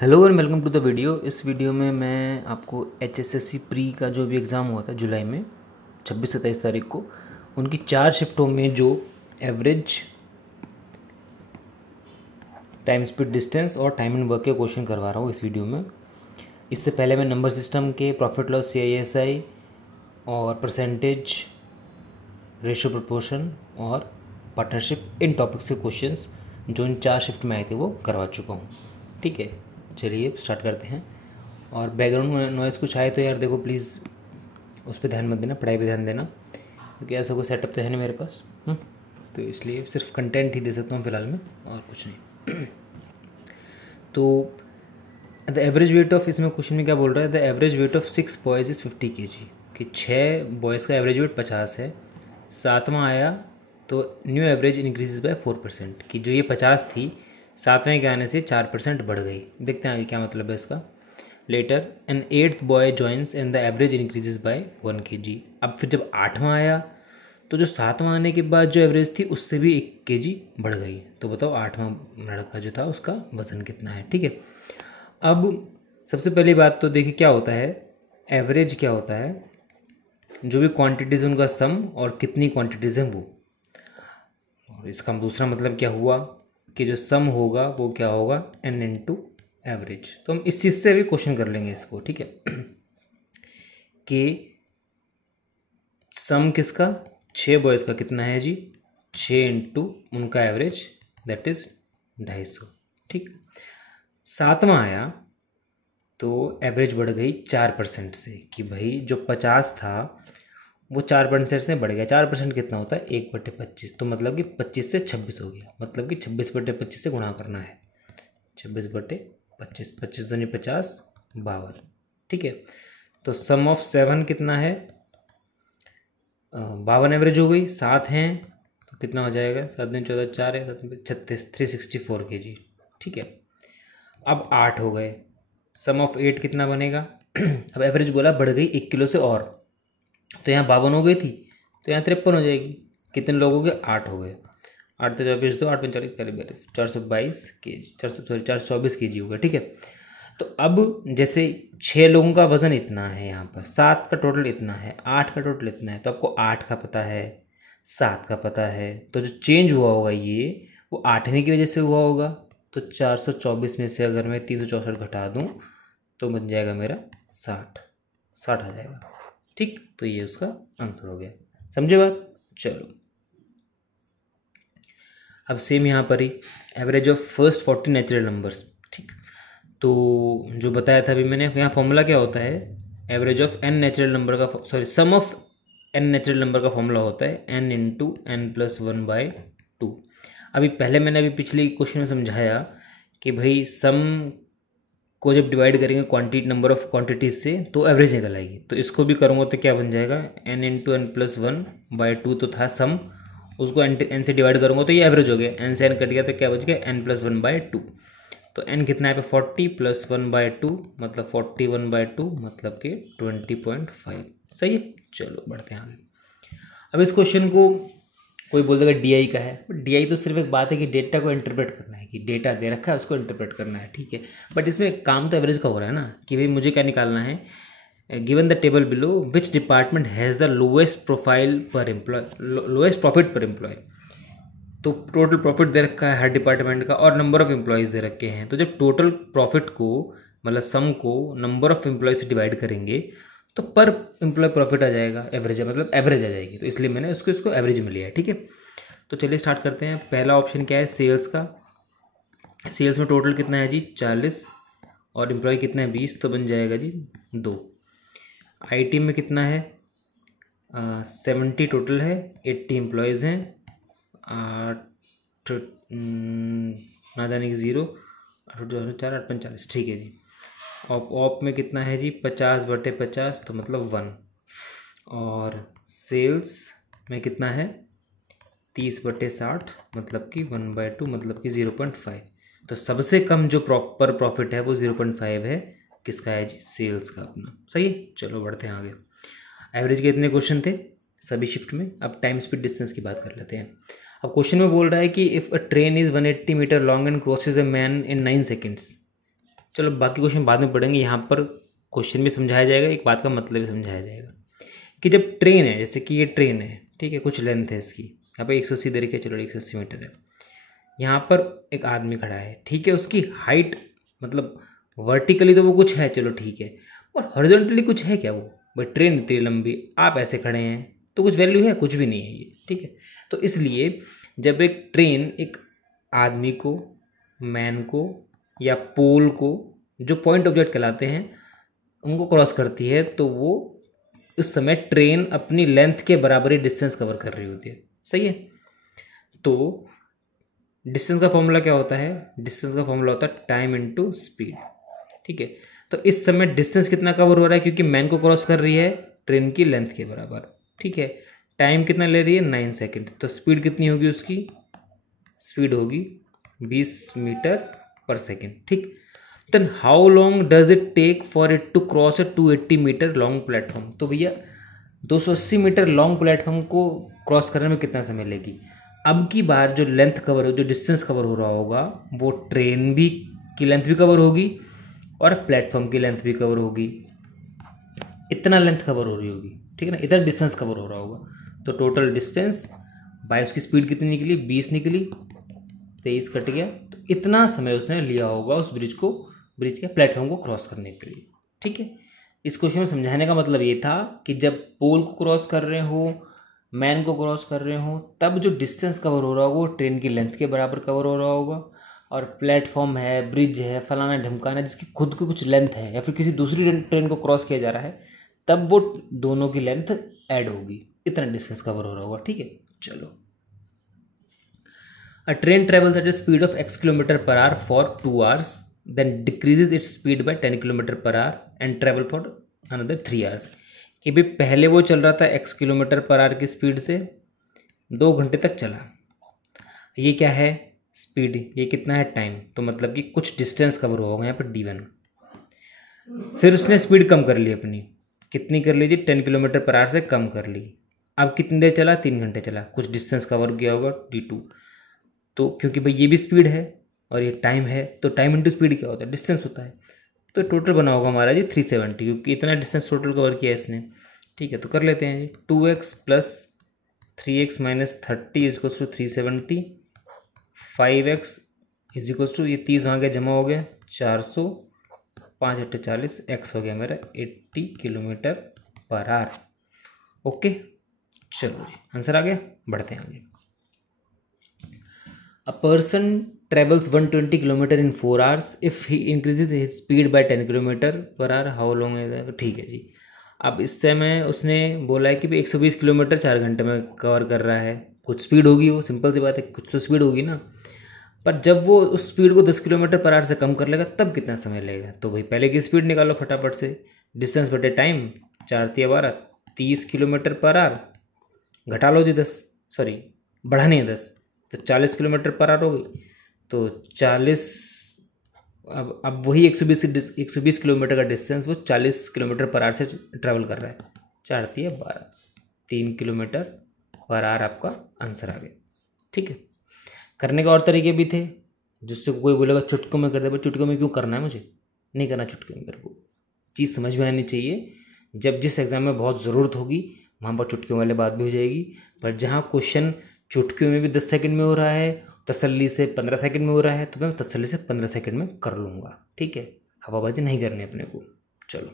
Hello and welcome to the video. इस video में मैं आपको HSSC प्री का जो भी एग्ज़ाम हुआ था जुलाई में 26-27 तारीख को, उनकी 4 शिफ्टों में जो एवरेज टाइम स्पीड डिस्टेंस और टाइम एंड वर्क के क्वेश्चन करवा रहा हूँ इस वीडियो में। इससे पहले मैं नंबर सिस्टम के, प्रॉफिट लॉस CISI और परसेंटेज, रेशियो प्रोपोर्शन और पार्टनरशिप, इन टॉपिक्स के क्वेश्चंस जो इन 4 शिफ्ट में आए थे वो करवा चुका हूँ। ठीक है, चलिए स्टार्ट करते हैं। और बैकग्राउंड नॉइज़ कुछ आए तो यार देखो प्लीज़ उस पर ध्यान मत देना, पढ़ाई पे ध्यान देना, क्योंकि ऐसा कोई सेटअप तो है नहीं मेरे पास। तो इसलिए सिर्फ कंटेंट ही दे सकता हूँ फिलहाल में, और कुछ नहीं। तो द एवरेज वेट ऑफ, इसमें क्वेश्चन में क्या बोल रहा है, the average weight of 6 boys is 50 kg, कि 6 बॉयज़ का एवरेज वेट 50 है। 7वां आया तो न्यू एवरेज इंक्रीजेज बाय 4%, कि जो ये 50 थी 7वें के आने से 4% बढ़ गई। देखते हैं आगे क्या मतलब है इसका। Later an 8th boy joins and the average increases by 1 kg। अब फिर जब 8वां आया तो जो 7वां आने के बाद जो एवरेज थी उससे भी 1 kg बढ़ गई। तो बताओ 8वां लड़का जो था उसका वज़न कितना है। ठीक है, अब सबसे पहली बात तो देखिए क्या होता है, एवरेज क्या होता है, जो भी क्वांटिटीज़ उनका सम और कितनी क्वांटिटीज़ हैं वो। और इसका दूसरा मतलब क्या हुआ कि जो सम होगा वो क्या होगा, n इंटू एवरेज। तो हम इस चीज़ से भी क्वेश्चन कर लेंगे इसको। ठीक है, कि सम किसका, 6 बॉयज़ का कितना है जी, 6 इंटू उनका एवरेज, दैट इज़ 250। ठीक, 7वां आया तो एवरेज बढ़ गई 4% से, कि भाई जो 50 था वो 4% से बढ़ गया। 4% कितना होता है, 1/25, तो मतलब कि 25 से 26 हो गया, मतलब कि 26/25 से गुणा करना है। 26/25, 25 दूनी 50, 52। ठीक है, तो सम ऑफ 7 कितना है, 52 एवरेज हो गई। 7 हैं तो कितना हो जाएगा, 7 दिन 14, 4 है, 7 36, 364 kg। ठीक है, अब 8 हो गए, सम ऑफ 8 कितना बनेगा अब एवरेज बोला बढ़ गई 1 किलो से, और तो यहाँ 52 हो गई थी तो यहाँ 53 हो जाएगी। कितने लोग हो गए, 8 हो गए। 8 तो 24 दो, 8 45 करीब 422 kg, 424 kg हो गया। ठीक है, तो अब जैसे 6 लोगों का वज़न इतना है, यहाँ पर 7 का टोटल इतना है, 8 का टोटल इतना है, तो आपको 8 का पता है, 7 का पता है, तो जो चेंज हुआ होगा ये वो 8वें की वजह से हुआ होगा। तो 424 में से अगर मैं 364 घटा दूँ तो बन जाएगा मेरा 60 आ जाएगा। ठीक, तो ये उसका आंसर हो गया। समझे बात। चलो, अब सेम यहाँ पर ही average of first 40 natural numbers. ठीक, तो जो बताया था अभी मैंने, यहाँ फॉर्मूला क्या होता है, average of n natural number का, sorry sum of n natural number का फॉर्मूला होता है n इंटू n+1/2। अभी पहले मैंने अभी पिछले क्वेश्चन में समझाया कि भाई सम को जब डिवाइड करेंगे क्वांटिटी, नंबर ऑफ क्वांटिटीज से, तो एवरेज निकल आएगी। तो इसको भी करूँगा तो क्या बन जाएगा, n इंटू n+1/2 तो था सम, उसको n से डिवाइड करूँगा तो ये एवरेज हो गया। n से n कट गया तो क्या बच गया, n+1/2। तो n कितना है पे 40 + 1/2 मतलब 41/2, मतलब कि 20.5। सही है, चलो बढ़ते हैं आगे। अब इस क्वेश्चन को कोई बोल देगा DI का है, DI तो सिर्फ एक बात है कि डेटा को इंटरप्रेट करना है, कि डेटा दे रखा है उसको इंटरप्रेट करना है। ठीक है, बट इसमें काम तो एवरेज का हो रहा है ना, कि भाई मुझे क्या निकालना है, given the table below which department has the lowest profile पर एम्प्लॉय, लोएस्ट प्रॉफिट पर एम्प्लॉय। तो टोटल प्रॉफिट दे रखा है हर डिपार्टमेंट का और नंबर ऑफ एम्प्लॉयज़ दे रखे हैं। तो जब टोटल प्रॉफिट को, मतलब सम को नंबर ऑफ एम्प्लॉय से डिवाइड करेंगे तो पर एम्प्लॉय प्रॉफिट आ जाएगा, एवरेज है, मतलब एवरेज आ जाएगी। तो इसलिए मैंने इसको एवरेज में लिया है। ठीक है, तो चलिए स्टार्ट करते हैं। पहला ऑप्शन क्या है, सेल्स का। सेल्स में टोटल कितना है जी, 40, और एम्प्लॉय कितना है, 20, तो बन जाएगा जी 2। IT में कितना है, 70 टोटल है, 80 एम्प्लॉयज़ हैं, 8 ना जाने की 0, 8 2 4 8 45। ठीक है जी। ऑप में कितना है जी, 50/50, तो मतलब 1। और सेल्स में कितना है, 30/60, मतलब कि 1/2, मतलब कि 0.5। तो सबसे कम जो प्रॉपर प्रॉफिट है वो 0.5 है। किसका है जी, सेल्स का अपना। सही है, चलो बढ़ते हैं आगे। एवरेज के इतने क्वेश्चन थे सभी शिफ्ट में। अब टाइम स्पीड डिस्टेंस की बात कर लेते हैं। अब क्वेश्चन में बोल रहा है कि if a train is 180 metre long and crosses a man in 9 seconds, चलो बाकी क्वेश्चन बाद में पढ़ेंगे, यहाँ पर क्वेश्चन भी समझाया जाएगा, एक बात का मतलब भी समझाया जाएगा कि जब ट्रेन है, जैसे कि ये ट्रेन है, ठीक है, कुछ लेंथ है इसकी, यहाँ पर 180 दे रखी है, चलो 180 मीटर है, यहाँ पर एक आदमी खड़ा है, ठीक है, उसकी हाइट मतलब वर्टिकली तो वो कुछ है, चलो ठीक है, और हॉरिजॉन्टली कुछ है क्या? वो भाई ट्रेन इतनी लंबी, आप ऐसे खड़े हैं तो कुछ वैल्यू है? कुछ भी नहीं है ये, ठीक है। तो इसलिए जब एक ट्रेन एक आदमी को, मैन को या पोल को, जो पॉइंट ऑब्जेक्ट कहलाते हैं, उनको क्रॉस करती है, तो वो उस समय ट्रेन अपनी लेंथ के बराबर ही डिस्टेंस कवर कर रही होती है, सही है। तो डिस्टेंस का फॉर्मूला क्या होता है? डिस्टेंस का फॉर्मूला होता है टाइम इनटू स्पीड, ठीक है। तो इस समय डिस्टेंस कितना कवर हो रहा है? क्योंकि मैन को क्रॉस कर रही है ट्रेन की लेंथ के बराबर, ठीक है। टाइम कितना ले रही है? 9 सेकेंड। तो स्पीड कितनी होगी उसकी? स्पीड होगी 20 मीटर पर सेकेंड, ठीक। Then how long does it take for it to cross a 280 metre long platform? तो भैया 280 मीटर लॉन्ग प्लेटफॉर्म को क्रॉस करने में कितना समय लेगी? अब की बार जो लेंथ कवर हो, जो डिस्टेंस कवर हो रहा होगा, वो ट्रेन भी की लेंथ भी कवर होगी और प्लेटफॉर्म की लेंथ भी कवर होगी। इतना लेंथ कवर हो रही होगी, ठीक है ना, इतना डिस्टेंस कवर हो रहा होगा। तो टोटल डिस्टेंस बाय उसकी स्पीड कितनी निकली? 20 निकली, 23 कट गया, तो इतना समय उसने लिया होगा उस ब्रिज को, ब्रिज के प्लेटफॉर्म को क्रॉस करने के लिए, ठीक है। इस क्वेश्चन में समझाने का मतलब ये था कि जब पोल को क्रॉस कर रहे हो, मैन को क्रॉस कर रहे हो, तब जो डिस्टेंस कवर हो रहा होगा वो ट्रेन की लेंथ के बराबर कवर हो रहा होगा, और प्लेटफॉर्म है, ब्रिज है, फलाना ढमकाना, जिसकी खुद की कुछ लेंथ है या फिर किसी दूसरी ट्रेन को क्रॉस किया जा रहा है, तब वो दोनों की लेंथ ऐड होगी, इतना डिस्टेंस कवर हो रहा होगा, ठीक है। चलो, a train travels at a speed of x kilometre per hour for 2 hours, then decreases its speed by 10 kilometre per hour and travel for another 3 hours। कि भाई पहले वो चल रहा था x किलोमीटर पर आवर की स्पीड से, 2 घंटे तक चला। ये क्या है? स्पीड। ये कितना है? टाइम। तो मतलब कि कुछ डिस्टेंस कवर होगा यहाँ पर d1। फिर उसने स्पीड कम कर ली अपनी, कितनी कर लीजिए? 10 किलोमीटर पर आवर से कम कर ली। अब कितनी देर चला? 3 घंटे चला, कुछ डिस्टेंस कवर किया होगा d2। तो क्योंकि भाई ये भी स्पीड है और ये टाइम है, तो टाइम इंटू स्पीड क्या होता है? डिस्टेंस होता है। तो टोटल बना होगा हमारा जी 370, क्योंकि इतना डिस्टेंस टोटल कवर किया है इसने, ठीक है। तो कर लेते हैं जी, 2x plus 3x minus 30 equals to 370, 5x is equals to, ये 30 वहाँ गया जमा हो गया 400, 5 × 40, x हो गया मेरा 80 किलोमीटर पर आवर। ओके, चलो जी, आंसर आ गया। बढ़ते हैं आगे। A person travels 120 kilometre in 4 hours if he increases his speed by 10 kilometre per our, how long है? ठीक है जी। अब इस समय उसने बोला है कि भाई 120 किलोमीटर 4 घंटे में कवर कर रहा है, कुछ स्पीड होगी, वो सिंपल सी बात है, कुछ तो स्पीड होगी ना। पर जब वो उस स्पीड को 10 किलोमीटर पर आवर से कम कर लेगा तब कितना समय लगेगा? तो भाई पहले की स्पीड निकालो फटाफट से, डिस्टेंस बटे टाइम, 4 × 12, 30 किलोमीटर पर आवर, घटा लो जी 10, सॉरी बढ़ानी है 10, तो 40 किलोमीटर पर आवर हो गई। तो 40, अब वही 120 किलोमीटर का डिस्टेंस वो 40 किलोमीटर पर आवर से ट्रैवल कर रहा है, 4 × 12, 3 किलोमीटर पर आवर आपका आंसर आ गया, ठीक है। करने के और तरीके भी थे, जिससे कोई बोलेगा चुटकों में कर दे, भाई चुटकों में क्यों करना है? मुझे नहीं करना चुटके में, मेरे को चीज़ समझ में आनी चाहिए। जब जिस एग्ज़ाम में बहुत ज़रूरत होगी वहाँ पर चुटकियों वाली बात भी हो जाएगी, पर जहाँ क्वेश्चन चुटकियों में भी 10 सेकंड में हो रहा है, तसल्ली से 15 सेकंड में हो रहा है, तो मैं तसल्ली से 15 सेकंड में कर लूँगा, ठीक है। हवाबाजी नहीं करनी अपने को। चलो,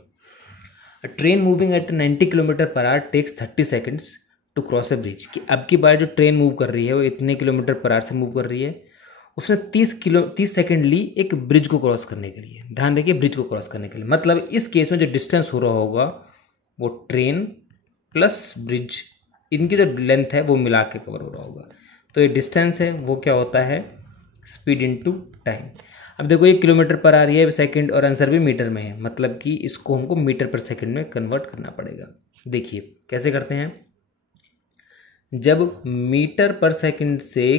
a train moving at 90 kilometre per hour takes 30 seconds to cross a bridge. कि अब की बार जो ट्रेन मूव कर रही है वो इतने किलोमीटर पर आवर से मूव कर रही है, उसने 30 सेकंड ली एक ब्रिज को क्रॉस करने के लिए। ध्यान रखिए, ब्रिज को क्रॉस करने के लिए, मतलब इस केस में जो डिस्टेंस हो रहा होगा वो ट्रेन प्लस ब्रिज, इनकी जो लेंथ है वो मिला के कवर हो रहा होगा। तो ये डिस्टेंस है वो क्या होता है? Speed into time. अब देखो ये किलोमीटर पर आ रही है सेकंड और आंसर भी मीटर में है, मतलब कि इसको हमको मीटर पर सेकंड में कन्वर्ट करना पड़ेगा। देखिए कैसे करते हैं। जब मीटर पर सेकंड से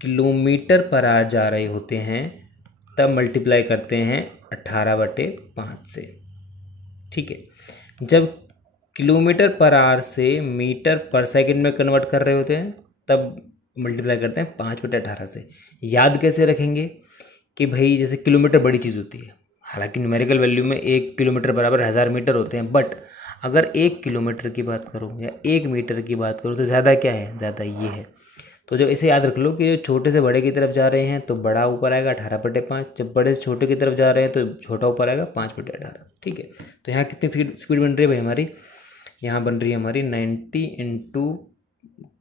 किलोमीटर पर आवर जा रहे होते हैं तब मल्टीप्लाई करते हैं 18/5 से, ठीक है। जब किलोमीटर पर आवर से मीटर पर सेकंड में कन्वर्ट कर रहे होते हैं तब मल्टीप्लाई करते हैं 5/18 से। याद कैसे रखेंगे कि भाई जैसे किलोमीटर बड़ी चीज़ होती है, हालांकि न्यूमेरिकल वैल्यू में 1 किलोमीटर बराबर 1000 मीटर होते हैं, बट अगर 1 किलोमीटर की बात करूँ या 1 मीटर की बात करूँ तो ज़्यादा क्या है, ज़्यादा ये है। तो जब इसे याद रख लो कि छोटे से बड़े की तरफ जा रहे हैं तो बड़ा ऊपर आएगा 18/5, जब बड़े से छोटे की तरफ जा रहे हैं तो छोटा ऊपर आएगा 5/18। ठीक है, तो यहाँ कितनी स्पीड बन रही है भाई हमारी, यहाँ बन रही है हमारी 90 इंटू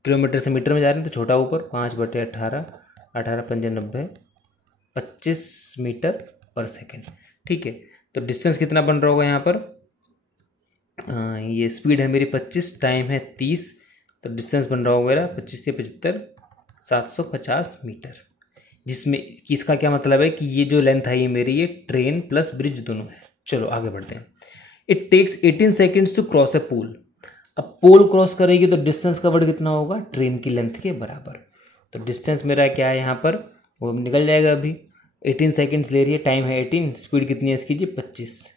किलोमीटर से मीटर में जा रहे हैं तो छोटा ऊपर 5/18, 18×5 = 25 मीटर पर सेकेंड। ठीक है, तो डिस्टेंस कितना बन रहा होगा यहाँ पर, ये स्पीड है मेरी 25, टाइम है 30, तो डिस्टेंस बन रहा होगा मेरा 25 से 75, 750 मीटर। जिसमें कि इसका क्या मतलब है कि ये जो लेंथ है ये मेरी, ये ट्रेन प्लस ब्रिज दोनों है। चलो आगे बढ़ते हैं। It takes 18 seconds to cross a pole. अब पोल क्रॉस करेगी तो डिस्टेंस कवर्ड कितना होगा, ट्रेन की लेंथ के बराबर। तो डिस्टेंस मेरा क्या है यहाँ पर, वो निकल जाएगा अभी। 18 सेकेंड्स ले रही है, टाइम है 18, स्पीड कितनी है इसकी जी 25,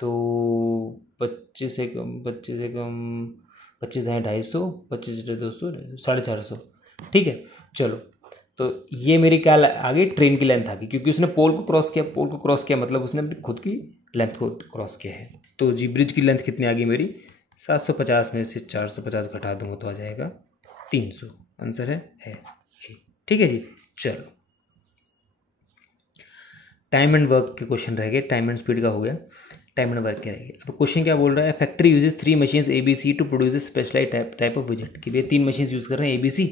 तो 25 से कम 25 है 250, 25 से 200, 450। ठीक है, चलो तो ये मेरी क्या आ गई, ट्रेन की लेंथ आ गई, क्योंकि उसने पोल को क्रॉस किया। पोल को क्रॉस किया मतलब उसने अपनी खुद की लेंथ को क्रॉस किया है। तो जी ब्रिज की लेंथ कितनी आ गई मेरी, 750 में से 450 घटा दूंगा तो आ जाएगा 300। आंसर है ए। ठीक है जी, चलो टाइम एंड वर्क के क्वेश्चन रह गए। टाइम एंड स्पीड का हो गया, टाइम एंड वर्क क्या रहेगी। अब क्वेश्चन क्या बोल रहा है, factory uses 3 machines ABC to produce a specialised type of widget। कि ये 3 मशीन्स यूज़ कर रहे हैं ABC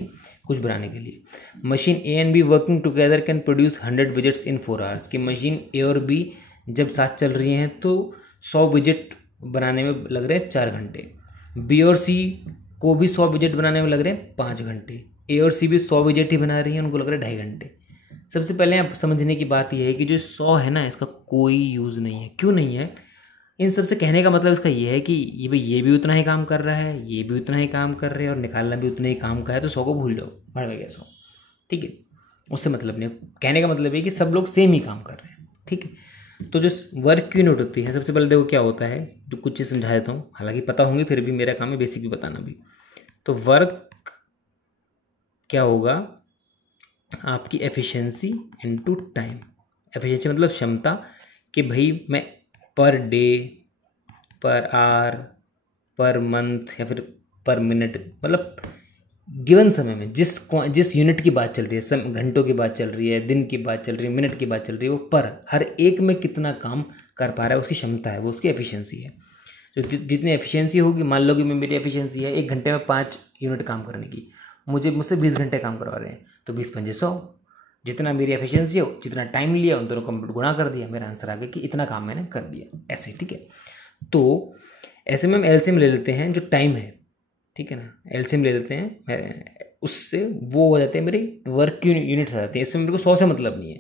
कुछ बनाने के लिए। Machine A and B working together can produce 100 widgets in 4 hours। कि मशीन A और B जब साथ चल रही हैं तो 100 widget बनाने में लग रहे हैं 4 घंटे। B और C को भी 100 widget बनाने में लग रहे हैं 5 घंटे। A और C भी 100 widget ही बना रही हैं, उनको लग रहा है 2.5 घंटे। सबसे पहले आप समझने की बात यह है कि जो 100 है ना, इसका कोई यूज़ नहीं है। क्यों नहीं है, इन सब से कहने का मतलब इसका ये है कि ये भाई ये भी उतना ही काम कर रहा है, ये भी उतना ही काम कर रहे हैं और निकालना भी उतना ही काम का है, तो 100 को भूल जाओ, बढ़ गया 100। ठीक है, उससे मतलब नहीं। कहने का मतलब ये कि सब लोग सेम ही काम कर रहे हैं। ठीक है, तो जो वर्क की यूनिट होती है, सबसे पहले देखो क्या होता है, जो कुछ चीज़ समझा देता हूँ, हालांकि पता होंगे फिर भी मेरा काम है बेसिक भी बताना भी। तो वर्क क्या होगा, आपकी एफिशिएंसी इनटू टाइम। एफिशिएंसी मतलब क्षमता, कि भाई मैं per day, per hour, per month या फिर पर मिनट, मतलब गिवन समय में जिस यूनिट की बात चल रही है, घंटों की बात चल रही है, दिन की बात चल रही है, मिनट की बात चल रही है, वो पर हर एक में कितना काम कर पा रहा है उसकी क्षमता है, वो उसकी एफिशिएंसी है। जो जितनी एफिशिएंसी होगी, मान लो कि मेरी एफिशिएंसी है 1 घंटे में 5 यूनिट काम करने की, मुझसे 20 घंटे काम करवा रहे हैं, तो 20 पंजे 100। जितना मेरी एफिशिएंसी हो, जितना टाइम लिया, उन दोनों कंप्यूटर गुणा कर दिया, मेरा आंसर आ गया कि इतना काम मैंने कर दिया, ऐसे। ठीक है, तो ऐसे में हम एलसीएम ले लेते हैं, जो टाइम है, ठीक है ना, एलसीएम ले लेते हैं, उससे वो हो जाते हैं मेरे वर्क की यूनिट्स आ जाती है। इससे मेरे को 100 से मतलब नहीं है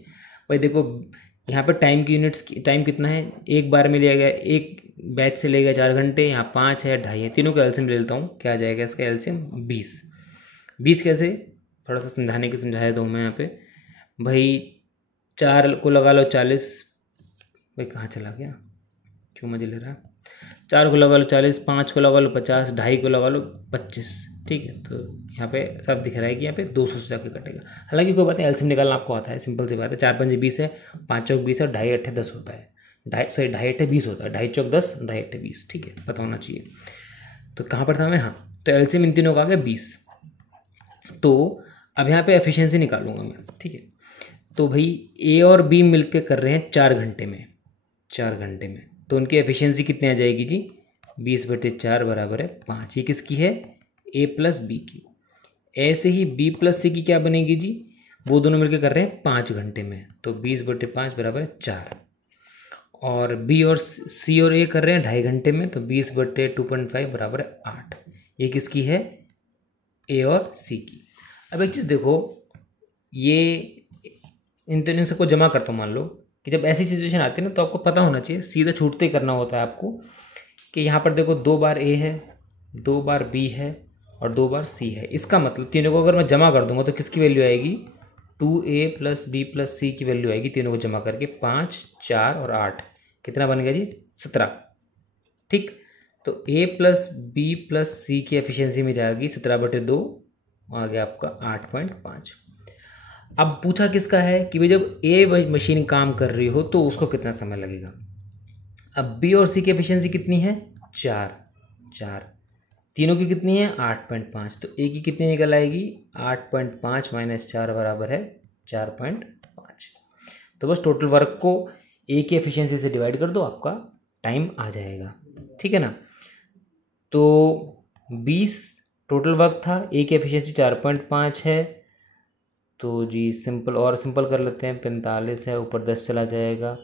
भाई। देखो यहाँ पर टाइम की यूनिट्स की टाइम कितना है, एक बार में लिया गया, एक बैच से ले गया 4 घंटे, यहाँ 5 है, 2.5 है, तीनों का एलसीएम ले लेता हूँ, क्या आ जाएगा इसका एलसीएम 20। 20 कैसे, थोड़ा सा समझाया दूँ मैं यहाँ पे भाई। 4 को लगा लो 40, भाई कहाँ चला गया, क्यों मजे ले रहा है। 4 को लगा लो 40, 5 को लगा लो 50, 2.5 को लगा लो 25। ठीक है, तो यहाँ पे सब दिख रहा है कि यहाँ पे 200 से जाके कटेगा। हालांकि कोई बात नहीं, एलसीएम निकालना आपको आता है, सिंपल सी बात है। 4 पंजे 20 है, 5 चौक 20 है, 2.5 8 10 होता है, 2.5 8 20 होता है, 2.5 चौक 10, 2.5 8 20। ठीक है, पता होना चाहिए। तो कहाँ पर था मैं, हाँ, तो एलसीएम इन तीनों का आ गया 20। तो अब यहाँ पे एफिशिएंसी निकालूंगा मैं। ठीक है, तो भाई ए और बी मिलकर कर रहे हैं 4 घंटे में, 4 घंटे में, तो उनकी एफिशिएंसी कितनी आ जाएगी जी, 20/4 बराबर है 5। ये किसकी है, ए प्लस बी की। ऐसे ही बी प्लस सी की क्या बनेगी जी, वो दोनों मिलकर कर रहे हैं 5 घंटे में, तो 20/5 बराबर है 4। और बी और सी और ए कर रहे हैं 2.5 घंटे में, तो 20/2.5 बराबर है 8। ये किसकी है, ए और सी की। अब एक चीज़ देखो, ये इन तीनों सबको जमा करता हूँ। मान लो कि जब ऐसी सिचुएशन आती है ना, तो आपको पता होना चाहिए, सीधा छूटते ही करना होता है आपको, कि यहाँ पर देखो 2 बार ए है, 2 बार बी है और 2 बार सी है। इसका मतलब तीनों को अगर मैं जमा कर दूंगा तो किसकी वैल्यू आएगी, 2a + b + c की वैल्यू आएगी। तीनों को जमा करके 5, 4 और 8 कितना बन गया जी, 17। ठीक, तो a + b + c की एफिशिएंसी मेरी आ गई 17/2, आ गया आपका 8.5। अब पूछा किसका है कि भाई जब ए मशीन काम कर रही हो तो उसको कितना समय लगेगा। अब बी और सी की एफिशिएंसी कितनी है, 4 4, तीनों की कितनी है 8.5, तो ए की कितनी निकल आएगी 8.5 माइनस 4 बराबर है 4.5। तो बस टोटल वर्क को ए की एफिशिएंसी से डिवाइड कर दो, आपका टाइम आ जाएगा, ठीक है ना। तो 20 टोटल वर्क था, ए की एफिशिएंसी 4.5 है, तो जी सिंपल और सिंपल कर लेते हैं, 45 है, ऊपर 10 चला जाएगा,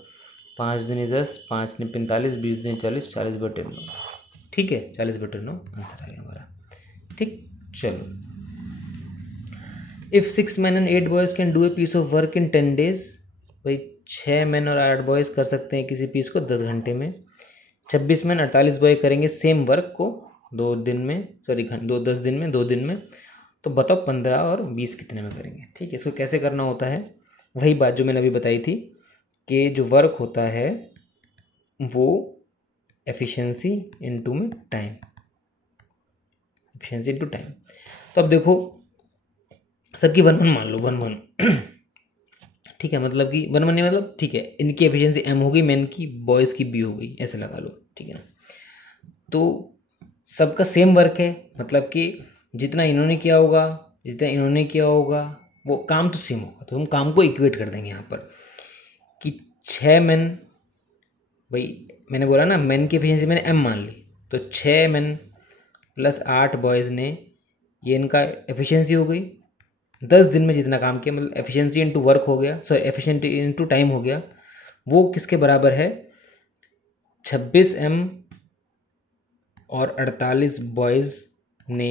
5 दूनी 10, 5 ने 45, 20 दूनी 40, 40/9, ठीक है, 40/9 आंसर आ गया हमारा, ठीक। चलो, if 6 men and 8 boys can do a piece of work in 10 days, भाई 6 मैन और 8 बॉयज कर सकते हैं किसी पीस को 10 घंटे में, 26 मैन 48 बॉय करेंगे सेम वर्क को 2 दिन में, सॉरी 10 दिन में, 2 दिन में, तो बताओ 15 और 20 कितने में करेंगे, ठीक है। इसको कैसे करना होता है, वही बात जो मैंने अभी बताई थी कि जो वर्क होता है वो एफिशिएंसी इनटू में टाइम, एफिशिएंसी इनटू टाइम। तो अब देखो सबकी 1 1 मान लो, 1 1 ठीक है, मतलब कि 1 1 नहीं, मतलब ठीक है, इनकी एफिशिएंसी एम हो गई, मैन की, बॉयज़ की बी हो गई, ऐसे लगा लो, ठीक है ना। तो सबका सेम वर्क है, मतलब कि जितना इन्होंने किया होगा, जितना इन्होंने किया होगा, वो काम तो सेम होगा, तो हम काम को इक्वेट कर देंगे यहाँ पर कि 6 मैन, भाई मैंने बोला ना मैन की एफिशिएंसी मैंने एम मान ली, तो 6 मैन प्लस 8 बॉयज़ ने, ये इनका एफिशिएंसी हो गई, 10 दिन में जितना काम किया, मतलब एफिशिएंसी इनटू वर्क हो गया, सॉरी एफिशिएंसी इनटू टाइम हो गया, वो किसके बराबर है 26 एम और 48 बॉयज़ ने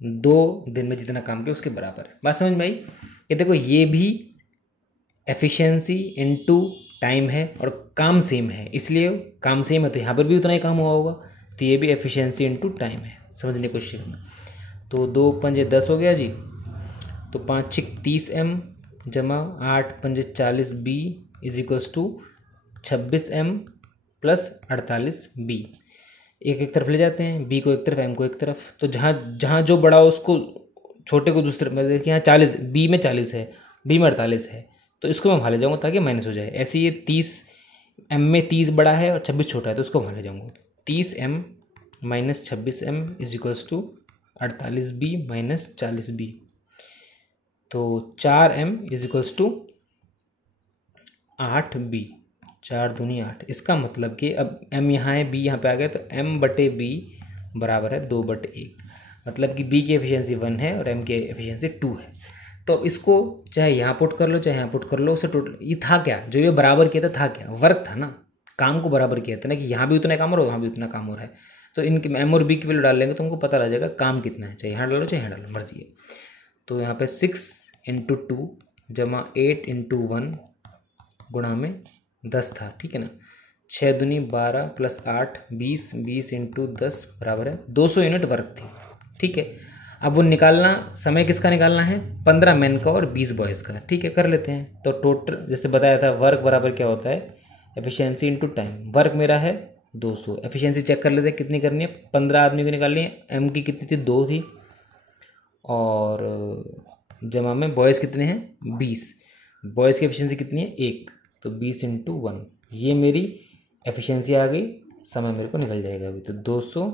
2 दिन में जितना काम किया उसके बराबर है। बात समझ में आई? ये देखो ये भी एफिशिएंसी इनटू टाइम है और काम सेम है, इसलिए काम सेम है तो यहाँ पर भी उतना ही काम हुआ होगा, तो ये भी एफिशिएंसी इनटू टाइम है, समझने की कोशिश करना। तो 2 पंजे 10 हो गया जी, तो 5 6 30 एम जमा 8 पंजे 40 B is equals to 26 M plus 48 B. एक तरफ ले जाते हैं, बी को एक तरफ, एम को एक तरफ, तो जहाँ जहाँ जो बड़ा हो उसको छोटे को दूसरे, मतलब देखिए यहाँ 40, बी में 40 है, बी में 48 है, तो इसको मैं वहाँ ले जाऊँगा ताकि माइनस हो जाए। ऐसे ये 30 एम में 30 बड़ा है और 26 छोटा है, तो उसको वहाँ ले जाऊँगा, 30 M minus 26 M is equals to 48 B minus 40 B, तो 4 M is equals to 8 B, 4 दूनी 8। इसका मतलब कि अब m यहाँ है, b यहाँ पे आ गया, तो m/b बराबर है 2/1, मतलब कि b की एफिशिएंसी 1 है और m की एफिशिएंसी 2 है। तो इसको चाहे यहाँ पुट कर लो चाहे यहाँ पुट कर लो, उससे टोटल ये था क्या, जो ये बराबर किया था क्या, वर्क था ना, काम को बराबर किया था ना, कि यहाँ भी उतना काम हो रहा है वहाँ भी उतना काम हो रहा है, तो इनके m और b की वैल्यू डाल लेंगे तो हमको पता लग जाएगा काम कितना है, चाहे यहाँ डालो चाहे यहाँ डालो, मर्जी है। तो यहाँ पे 6 × 2 जमा 8 × 1 गुणा में 10 था, ठीक है ना, 6 दूनी 12 प्लस 8 20, 20 × 10 बराबर है 200 यूनिट वर्क थी, ठीक है। अब वो निकालना, समय किसका निकालना है, 15 मैन का और 20 बॉयज़ का, ठीक है, कर लेते हैं। तो टोटल जैसे बताया था वर्क बराबर क्या होता है, एफिशिएंसी इनटू टाइम। वर्क मेरा है 200, एफिशिएंसी चेक कर लेते हैं कितनी करनी है, 15 आदमी को निकालनी है, एम की कितनी थी 2 थी, और जमा में बॉयज़ कितने हैं 20, बॉयज़ की एफिशिएंसी कितनी है 1, तो 20 × 1, ये मेरी एफिशिएंसी आ गई, समय मेरे को निकल जाएगा अभी। तो 200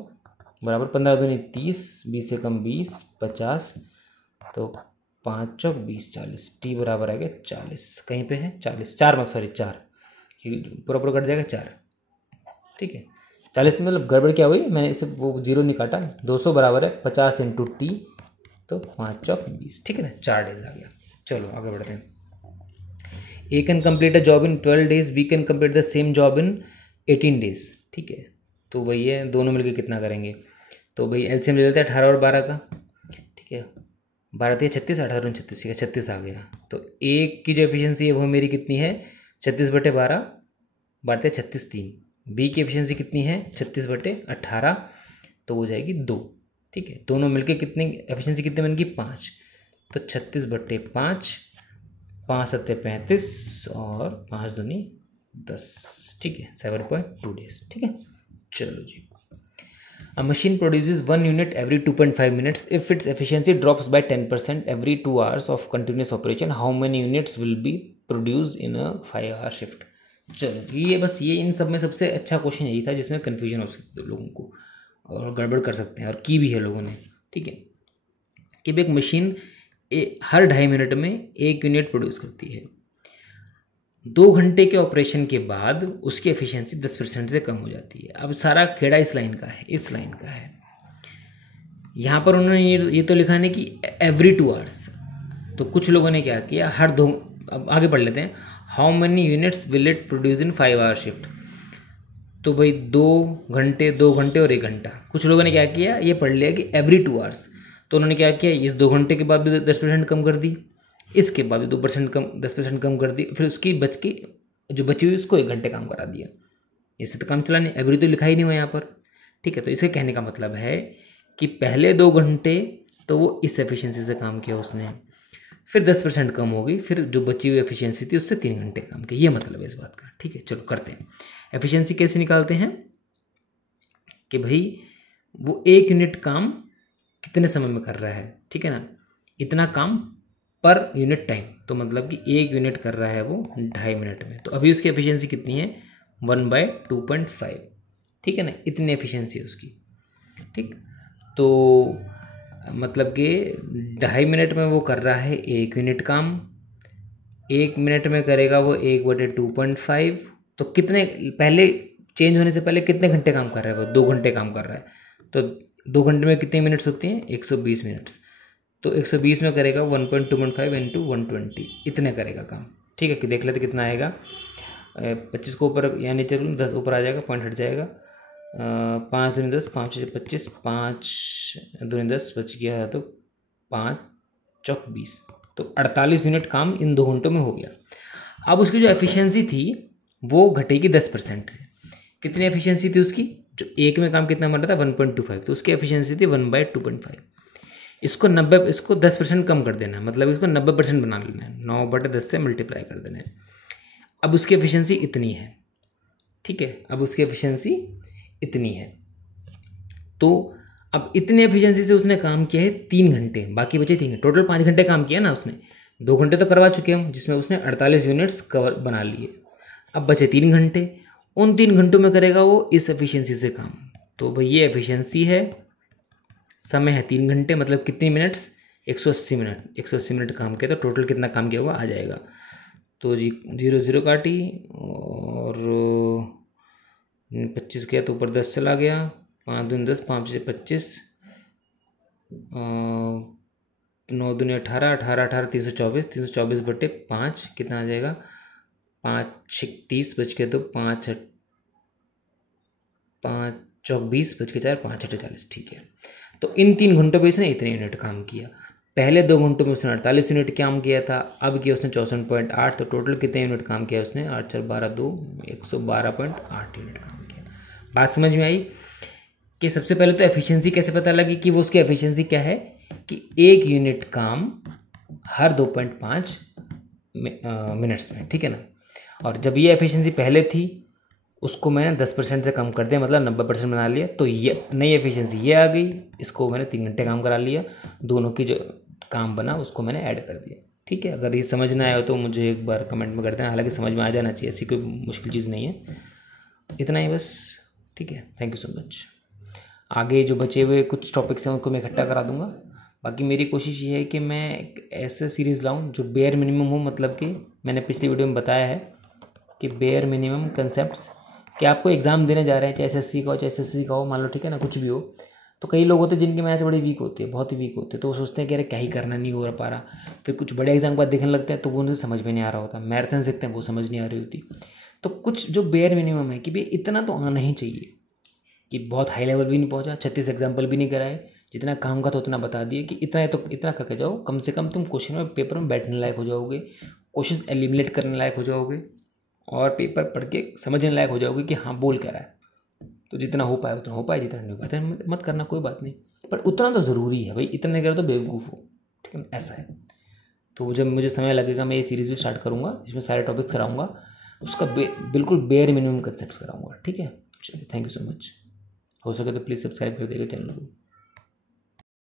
बराबर 15 दूनी 30, 20 से कम 20 50, तो 5 चौक 20 40, टी बराबर आ गया 40, कहीं पे है 40, 4 में सॉरी 4, पूरा पूरा कट जाएगा 4, ठीक है। 40 में मतलब गड़बड़ क्या हुई, मैंने इसे वो जीरो नहीं काटा, 200 बराबर है 50 × टी, तो 5 चौक 20, ठीक है ना, 4 डेज आ गया। चलो आगे बढ़ते हैं। A can complete a job in 12 days, B can complete the same job in 18 days, ठीक है। तो वही है, दोनों मिलकर कितना करेंगे, तो भाई एलसीएम ले लेते हैं 18 और 12 का, ठीक है, 12 × 36, 18 × 36, ठीक है 36 आ गया। तो A की जो एफिशिएंसी है वो मेरी कितनी है 36/12, 12 36 3, B की एफिशिएंसी कितनी है 36/18, तो हो जाएगी 2, ठीक है। दोनों मिलकर कितनी एफिशिएंसी कितनी बन गई 5, तो 36/5, 5 7 35 और 5 दूनी 10, ठीक है, 7.2 days, ठीक है। चलो जी, A machine produces 1 unit every 2.5 minutes. If its efficiency drops by 10% every 2 hours of continuous operation, how many units will be produced in a 5 hour shift? चलो ये बस ये इन सब में सबसे अच्छा क्वेश्चन यही था जिसमें कन्फ्यूजन हो सकती है लोगों को और गड़बड़ कर सकते हैं और की भी है लोगों ने। ठीक है कि भाई एक मशीन हर 2.5 मिनट में 1 यूनिट प्रोड्यूस करती है। 2 घंटे के ऑपरेशन के बाद उसकी एफिशिएंसी 10% से कम हो जाती है। अब सारा खेड़ा इस लाइन का है, इस लाइन का है। यहाँ पर उन्होंने ये तो लिखा है कि एवरी 2 आवर्स। तो कुछ लोगों ने क्या किया, हर दो, अब आगे पढ़ लेते हैं। How many units will it produce in 5 hour shift. तो भाई 2 घंटे और 1 घंटा। कुछ लोगों ने क्या किया, ये पढ़ लिया कि एवरी 2 आवर्स। तो उन्होंने क्या किया, इस 2 घंटे के बाद भी 10% कम कर दी, इसके बाद भी 2% कम 10% कम कर दी, फिर उसकी जो बची हुई उसको 1 घंटे काम करा दिया। इससे तो काम चला नहीं, एवरी तो लिखा ही नहीं हुआ यहाँ पर। ठीक है, तो इसे कहने का मतलब है कि पहले 2 घंटे तो वो इस एफिशिएंसी से काम किया उसने, फिर 10% कम हो गई, फिर जो बची हुई एफिशिएंसी थी उससे 3 घंटे काम किया। ये मतलब है इस बात का। ठीक है, चलो करते हैं। एफिशिएंसी कैसे निकालते हैं कि भाई वो 1 यूनिट काम कितने समय में कर रहा है। ठीक है ना, इतना काम पर यूनिट टाइम। तो मतलब कि 1 यूनिट कर रहा है वो 2.5 मिनट में। तो अभी उसकी एफिशिएंसी कितनी है, 1/2.5। ठीक है ना, इतनी एफिशिएंसी है उसकी। ठीक, तो मतलब कि 2.5 मिनट में वो कर रहा है 1 यूनिट काम, 1 मिनट में करेगा वो 1/2.5। तो कितने, पहले चेंज होने से पहले कितने घंटे काम कर रहा है वो, 2 घंटे काम कर रहा है। तो 2 घंटे में कितने मिनट्स होती हैं, 120 मिनट्स। तो 120 में करेगा 1/2.5 इंटू 120, इतने करेगा काम। ठीक है, कि देख लेते कितना आएगा। 25 को ऊपर या नीचे करूँ, 10 ऊपर आ जाएगा, पॉइंट हट जाएगा। 5 दूनी 10, 5 6 25, 5 दूनी 10 बच गया है, तो 5 चौक 20। तो 48 यूनिट काम इन 2 घंटों में हो गया। अब उसकी जो एफिशिएंसी थी वो घटेगी 10% से। कितनी एफिशिएंसी थी उसकी, जो 1 में काम कितना बन रहा था 1.25, तो उसकी एफिशिएंसी थी 1/2.5। इसको 10% कम कर देना है, मतलब इसको 90% बना लेना है, 9/10 से मल्टीप्लाई कर देना है। अब उसकी एफिशिएंसी इतनी है। ठीक है, अब उसकी एफिशिएंसी इतनी है। तो अब इतनी एफिशिएंसी से उसने काम किया है 3 घंटे, बाकी बचे 3 घंटे। टोटल 5 घंटे काम किया ना उसने। 2 घंटे तो करवा चुके हम, जिसमें उसने 48 यूनिट्स कवर बना लिए। अब बचे 3 घंटे। उन 3 घंटों में करेगा वो इस एफिशिएंसी से काम। तो भाई ये एफिशिएंसी है, समय है 3 घंटे, मतलब कितनी मिनट्स, 180 मिनट। 180 मिनट काम किया तो टोटल कितना काम किया होगा आ जाएगा। तो जी 0 0 काटी और 25 किया तो ऊपर 10 चला गया, 5 दूनी 10, 5 से 25, 9 दूनी 18, 18 18 324, 324/5 कितना आ जाएगा, 5 6 30 बच गया, तो 5 चौक 20 बच के 4, 5 8 40। ठीक है, तो इन 3 घंटों में इसने इतने यूनिट काम किया। पहले 2 घंटों में उसने 48 यूनिट काम किया था, अब किया उसने 64.8। तो टोटल कितने यूनिट काम किया उसने, 8 4 12 2, 112.8 यूनिट काम किया। बात समझ में आई कि सबसे पहले तो एफिशिएंसी कैसे पता लगी कि वो उसकी एफिशिएंसी क्या है, कि 1 यूनिट काम हर 2.5 मिनट्स में। ठीक है ना, और जब ये एफिशिएंसी पहले थी उसको मैंने 10% से कम कर दिया, मतलब 90% बना लिया। तो ये नई एफिशिएंसी ये आ गई, इसको मैंने 3 घंटे काम करा लिया, दोनों की जो काम बना उसको मैंने ऐड कर दिया। ठीक है, अगर ये समझ ना आया तो मुझे एक बार कमेंट में कर देना, हालांकि समझ में आ जाना चाहिए, ऐसी कोई मुश्किल चीज़ नहीं है, इतना ही बस। ठीक है, थैंक यू सो मच। आगे जो बचे हुए कुछ टॉपिक्स हैं उनको मैं इकट्ठा करा दूंगा। बाकी मेरी कोशिश ये है कि मैं एक ऐसे सीरीज़ लाऊं जो बेयर मिनिमम हो, मतलब कि मैंने पिछली वीडियो में बताया है कि बेयर मिनिमम कंसेप्ट्स, कि आपको एग्ज़ाम देने जा रहे हैं, चाहे एसएससी का हो चाहे एसएससी का हो, मान लो, ठीक है ना, कुछ भी हो। तो कई लोग होते हैं जिनकी मैथ्स बड़ी वीक होती है, बहुत ही वीक होते हैं, तो वो सोचते हैं कि अरे क्या ही करना, नहीं हो पा रहा। फिर कुछ बड़े एग्जाम के बाद देखने लगते हैं तो वो उन्हें समझ में नहीं आ रहा होता, मैराथन सीखते हैं वो समझ नहीं आ रही होती। तो कुछ जो बेयर मिनिमम है कि भाई इतना तो आना ही चाहिए, कि बहुत हाई लेवल भी नहीं पहुंचा, 36 एग्जाम्पल भी नहीं कराए, जितना काम का तो उतना बता दिए कि इतना है तो इतना करके जाओ, कम से कम तुम क्वेश्चन में पेपर में बैठने लायक हो जाओगे, क्वेश्चन एलिमिनेट करने लायक हो जाओगे, और पेपर पढ़ के समझने लायक हो जाओगे कि हाँ बोल क्या रहा है। तो जितना हो पाए उतना हो पाए, जितना नहीं हो पाए मत करना, कोई बात नहीं, पर उतना तो ज़रूरी है भाई, इतना नहीं करो तो बेवकूफ़ हो। ठीक है, ऐसा है। तो जब मुझे समय लगेगा मैं ये सीरीज़ भी स्टार्ट करूँगा, जिसमें सारे टॉपिक कराऊँगा, उसका बिल्कुल बेयर मिनिमम कंसेप्ट कराऊँगा। ठीक है, चलिए, थैंक यू सो मच। हो सके तो प्लीज़ सब्सक्राइब कर देगा चैनल को।